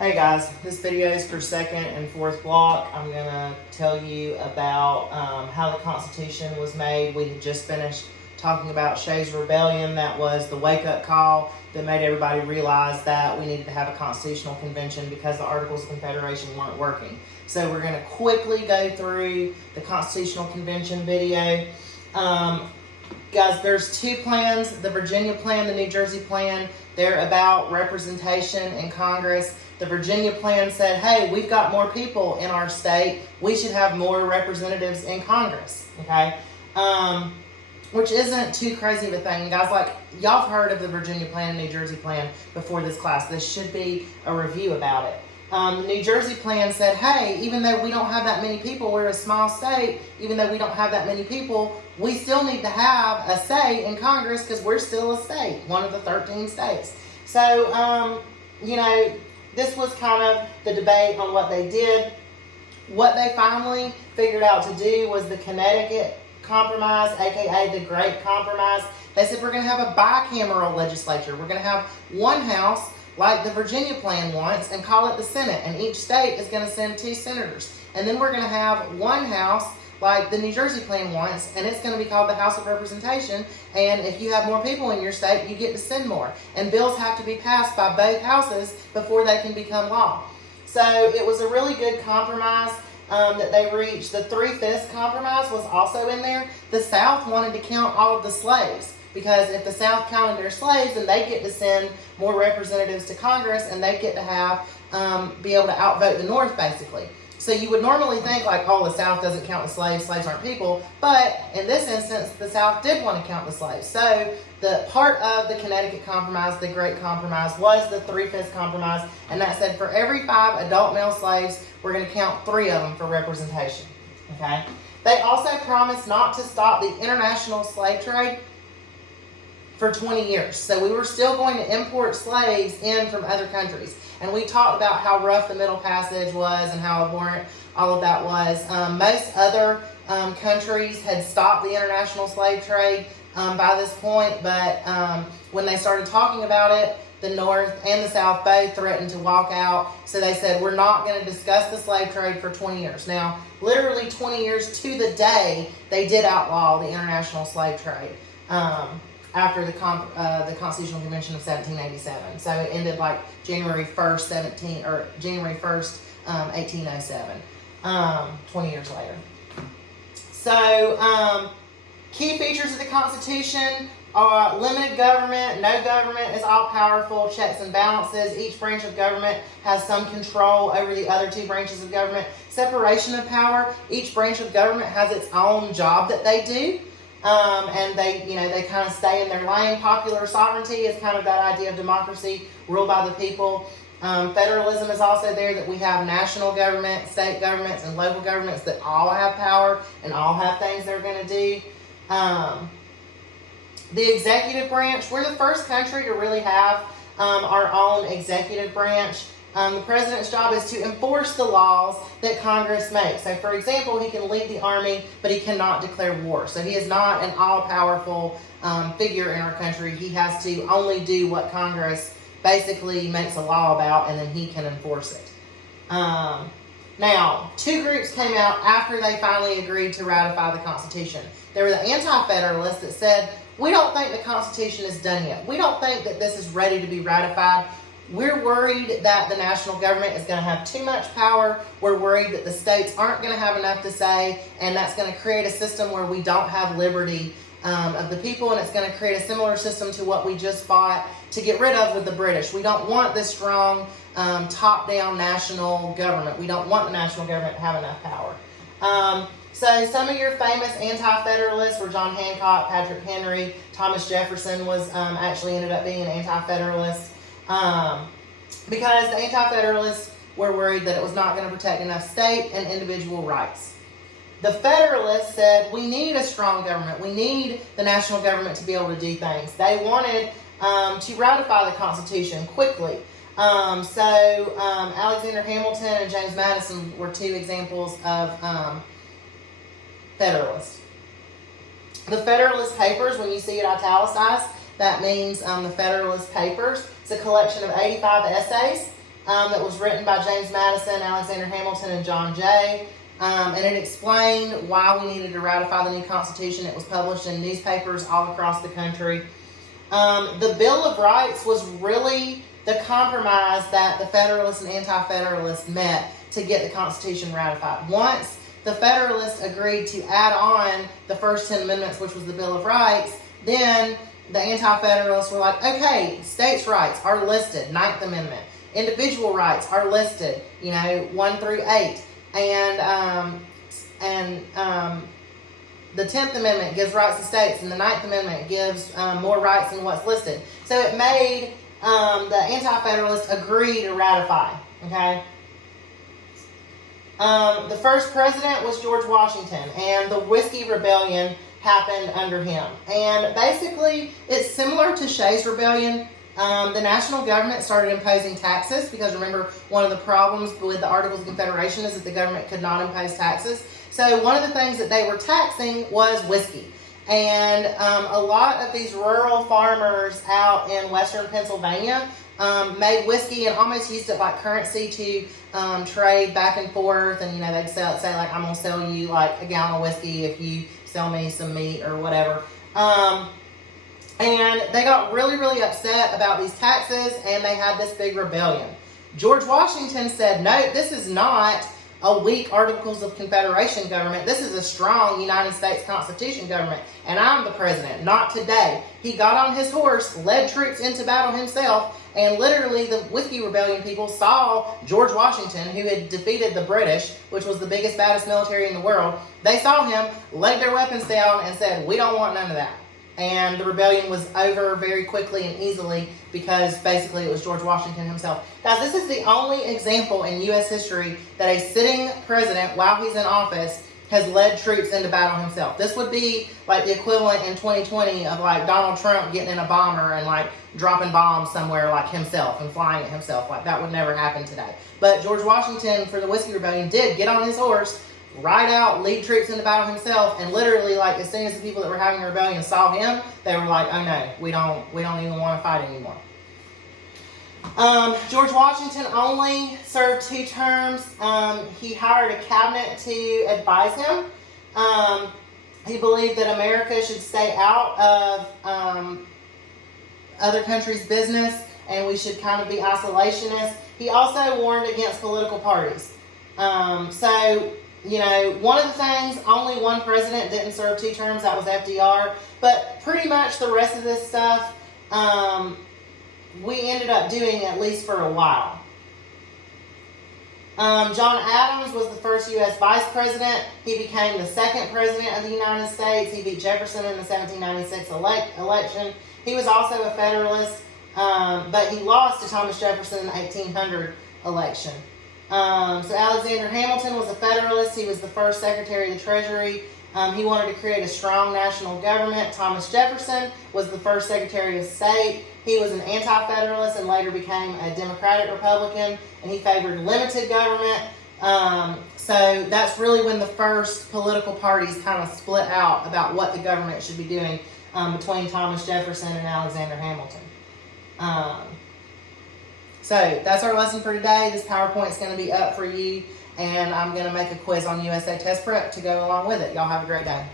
Hey guys, this video is for second and fourth block. I'm going to tell you about how the Constitution was made. We had just finished talking about Shays' Rebellion. That was the wake-up call that made everybody realize that we needed to have a constitutional convention because the Articles of Confederation weren't working. So we're going to quickly go through the Constitutional Convention video. Guys, there's two plans, the Virginia plan, the New Jersey plan. They're about representation in Congress. The Virginia plan said, hey, we've got more people in our state. We should have more representatives in Congress, okay? Which isn't too crazy of a thing. Guys, like, y'all have heard of the Virginia plan and New Jersey plan before this class. This should be a review about it. The New Jersey plan said, hey, even though we don't have that many people, we're a small state, even though we don't have that many people, we still need to have a say in Congress because we're still a state, one of the 13 states. So, this was kind of the debate on what they did. What they finally figured out to do was the Connecticut Compromise, aka the Great Compromise. They said we're going to have a bicameral legislature. We're going to have one house like the Virginia plan wants and call it the Senate, and each state is going to send 2 senators. And then we're going to have one house like the New Jersey plan wants, and it's going to be called the House of Representation, and if you have more people in your state, you get to send more. And bills have to be passed by both houses before they can become law. So it was a really good compromise that they reached. The 3/5 compromise was also in there. The South wanted to count all of the slaves, because if the South counted their slaves, then they get to send more representatives to Congress, and they get to have be able to outvote the North, basically. So you would normally think like, oh, the South doesn't count the slaves aren't people, but in this instance, the South did want to count the slaves. So the part of the Connecticut Compromise, the Great Compromise, was the 3/5 compromise, and that said for every 5 adult male slaves, we're going to count 3 of them for representation, okay? They also promised not to stop the international slave trade for 20 years. So we were still going to import slaves in from other countries. And we talked about how rough the Middle Passage was and how abhorrent all of that was. Most other countries had stopped the international slave trade by this point, but when they started talking about it, the North and the South both threatened to walk out. So they said, we're not going to discuss the slave trade for 20 years. Now, literally 20 years to the day, they did outlaw the international slave trade. After the Constitutional Convention of 1787. So it ended like January 1st, 1807, 20 years later. So, key features of the Constitution are limited government, no government is all-powerful, checks and balances. Each branch of government has some control over the other 2 branches of government. Separation of power, each branch of government has its own job that they do. And they kind of stay in their lane. Popular sovereignty is kind of that idea of democracy, ruled by the people. Federalism is also there, that we have national government, state governments, and local governments that all have power and all have things they're going to do. The executive branch, we're the first country to really have our own executive branch. The president's job is to enforce the laws that Congress makes. So, for example, he can lead the army, but he cannot declare war. So he is not an all-powerful figure in our country. He has to only do what Congress basically makes a law about, and then he can enforce it. Now, 2 groups came out after they finally agreed to ratify the Constitution. There were the AntiFederalists that said, we don't think the Constitution is done yet. We don't think that this is ready to be ratified. We're worried that the national government is going to have too much power. We're worried that the states aren't going to have enough to say, and that's going to create a system where we don't have liberty of the people, and it's going to create a similar system to what we just fought to get rid of with the British. We don't want this strong top-down national government. We don't want the national government to have enough power. So some of your famous anti-federalists were John Hancock, Patrick Henry, Thomas Jefferson was actually ended up being an anti-federalist. Because the Anti-Federalists were worried that it was not going to protect enough state and individual rights. The Federalists said, we need a strong government. We need the national government to be able to do things. They wanted to ratify the Constitution quickly. Alexander Hamilton and James Madison were 2 examples of Federalists. The Federalist Papers, when you see it italicized, that means the Federalist Papers. It's a collection of 85 essays that was written by James Madison, Alexander Hamilton, and John Jay. And it explained why we needed to ratify the new Constitution. It was published in newspapers all across the country. The Bill of Rights was really the compromise that the Federalists and Anti-Federalists met to get the Constitution ratified. Once the Federalists agreed to add on the first 10 amendments, which was the Bill of Rights, then the Anti-Federalists were like, okay, states' rights are listed, 9th Amendment. Individual rights are listed, 1 through 8. And the 10th Amendment gives rights to states, and the 9th Amendment gives more rights than what's listed. So it made the Anti-Federalists agree to ratify, okay? The first president was George Washington, and the Whiskey Rebellion happened under him. And basically, it's similar to Shays' Rebellion. The national government started imposing taxes because, remember, one of the problems with the Articles of Confederation is that the government could not impose taxes. So one of the things that they were taxing was whiskey. And a lot of these rural farmers out in western Pennsylvania made whiskey and almost used it like currency to trade back and forth. And, they'd say, like, I'm going to sell you, like, a gallon of whiskey if you sell me some meat or whatever. And they got really, really upset about these taxes, and they had this big rebellion. George Washington said, no, this is not a weak Articles of Confederation government. This is a strong United States Constitution government, and I'm the president, not today. He got on his horse, led troops into battle himself, and literally the Whiskey Rebellion people saw George Washington, who had defeated the British, which was the biggest, baddest military in the world. They saw him, laid their weapons down, and said, we don't want none of that. And the rebellion was over very quickly and easily because basically it was George Washington himself. Guys, this is the only example in U.S. history that a sitting president, while he's in office, has led troops into battle himself. This would be like the equivalent in 2020 of like Donald Trump getting in a bomber and like dropping bombs somewhere like himself and flying it himself. Like that would never happen today. But George Washington, for the Whiskey Rebellion, did get on his horse, ride out, lead troops into battle himself, and literally, like, as soon as the people that were having a rebellion saw him, they were like, oh no, we don't even want to fight anymore. George Washington only served 2 terms. He hired a cabinet to advise him. He believed that America should stay out of other countries' business, and we should kind of be isolationists. He also warned against political parties. One of the things, only one president didn't serve 2 terms, that was FDR. But pretty much the rest of this stuff, we ended up doing at least for a while. John Adams was the first U.S. vice president. He became the 2nd president of the United States. He beat Jefferson in the 1796 election. He was also a Federalist, but he lost to Thomas Jefferson in the 1800 election. So Alexander Hamilton was a Federalist. He was the first Secretary of the Treasury. He wanted to create a strong national government. Thomas Jefferson was the first Secretary of State. He was an Anti-Federalist and later became a Democratic Republican, and he favored limited government. So that's really when the first political parties kind of split out about what the government should be doing between Thomas Jefferson and Alexander Hamilton. So that's our lesson for today. This PowerPoint is going to be up for you, and I'm going to make a quiz on USA Test Prep to go along with it. Y'all have a great day.